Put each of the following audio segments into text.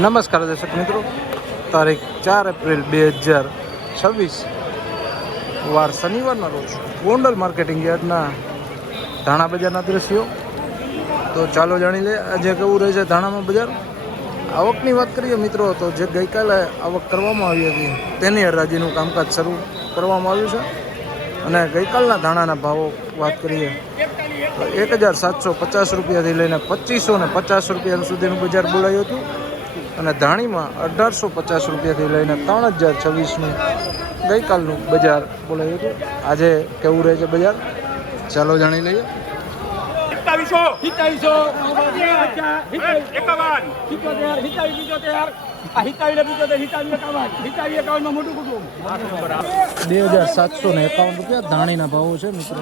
નમસ્કાર દર્શક મિત્રો, તારીખ 4 એપ્રિલ 2026 વાર શનિવારના રોજ ગોંડલ માર્કેટિંગ યાર્ડના ધાણા બજારના દ્રશ્યો. તો ચાલો જાણી લે આજે કેવું રહે છે ધાણામાં બજાર. આવકની વાત કરીએ મિત્રો તો જે ગઈકાલે આવક કરવામાં આવી હતી તેની હરાજીનું કામકાજ શરૂ કરવામાં આવ્યું છે. અને ગઈકાલના ધાણાના ભાવો વાત કરીએ તો 1750 રૂપિયાથી લઈને 2550 રૂપિયા સુધીનું બજાર બોલાયું હતું. અને ધાણીમાં 1850 રૂપિયાથી લઈને 3026નું ગઈકાલનું બજાર બોલાયું હતું. આજે કેવું રહે છે બજાર ચાલો જાણી લઈએ. 2751 રૂપિયા ધાણીના ભાવો છે મિત્રો.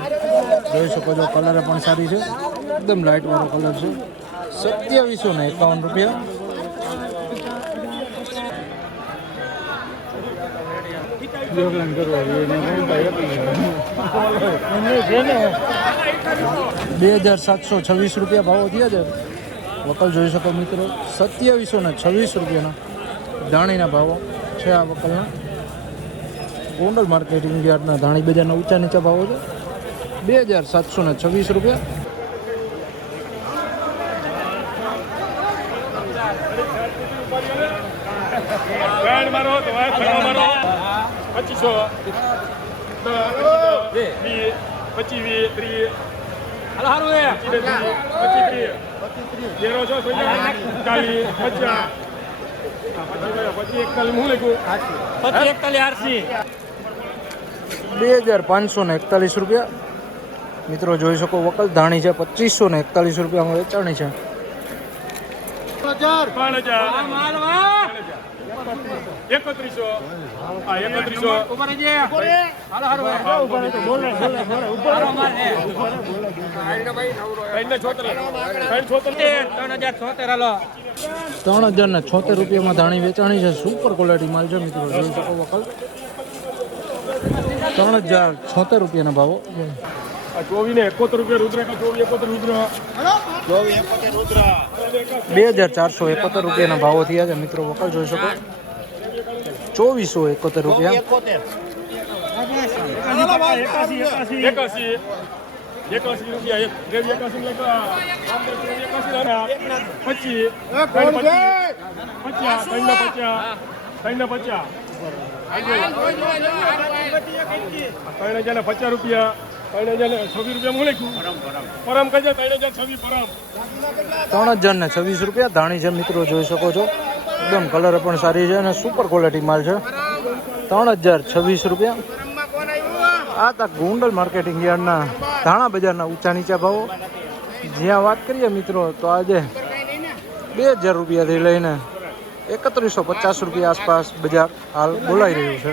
જોઈ શકો છો કલર પણ સારી છે, એકદમ લાઇટ વાળો કલર છે. 2751 રૂપિયા. ₹2726 ભાવો થયા છે વકલ. જોઈ શકો મિત્રો 2726 રૂપિયાના ધાણીના ભાવો છે આ વકલના. ગોંડલ માર્કેટિંગ યાર્ડના ધાણી બજારના ઊંચા નીચા ભાવો છે. 2726 રૂપિયા. ₹2541 મિત્રો જોઈ શકો વકલ ધાણી છે 2541 રૂપિયામાં વેચાણી છે. 3076 રૂપિયામાં ધાણી વેચાણી છે. સુપર ક્વોલિટી માલ છે મિત્રો. જોઈ શકો વકલ 3076 રૂપિયાના ભાવો. 2471 રૂપિયાના ભાવો થયા છે મિત્રો. વકલ જોઈ શકો 2471 રૂપિયા. 3026 રૂપિયા ધાણી છે મિત્રો. જોઈ શકો છો એકદમ કલર પણ સારી છે અને સુપર ક્વોલિટી માલ છે. 3026 રૂપિયા. આ તક ગોંડલ માર્કેટિંગ યાર્ડના ધાણા બજારના ઊંચા નીચા ભાવો. જ્યાં વાત કરીએ મિત્રો તો આજે 2000 રૂપિયાથી લઈને 3150 રૂપિયા આસપાસ બજાર હાલ બોલાઈ રહ્યું છે.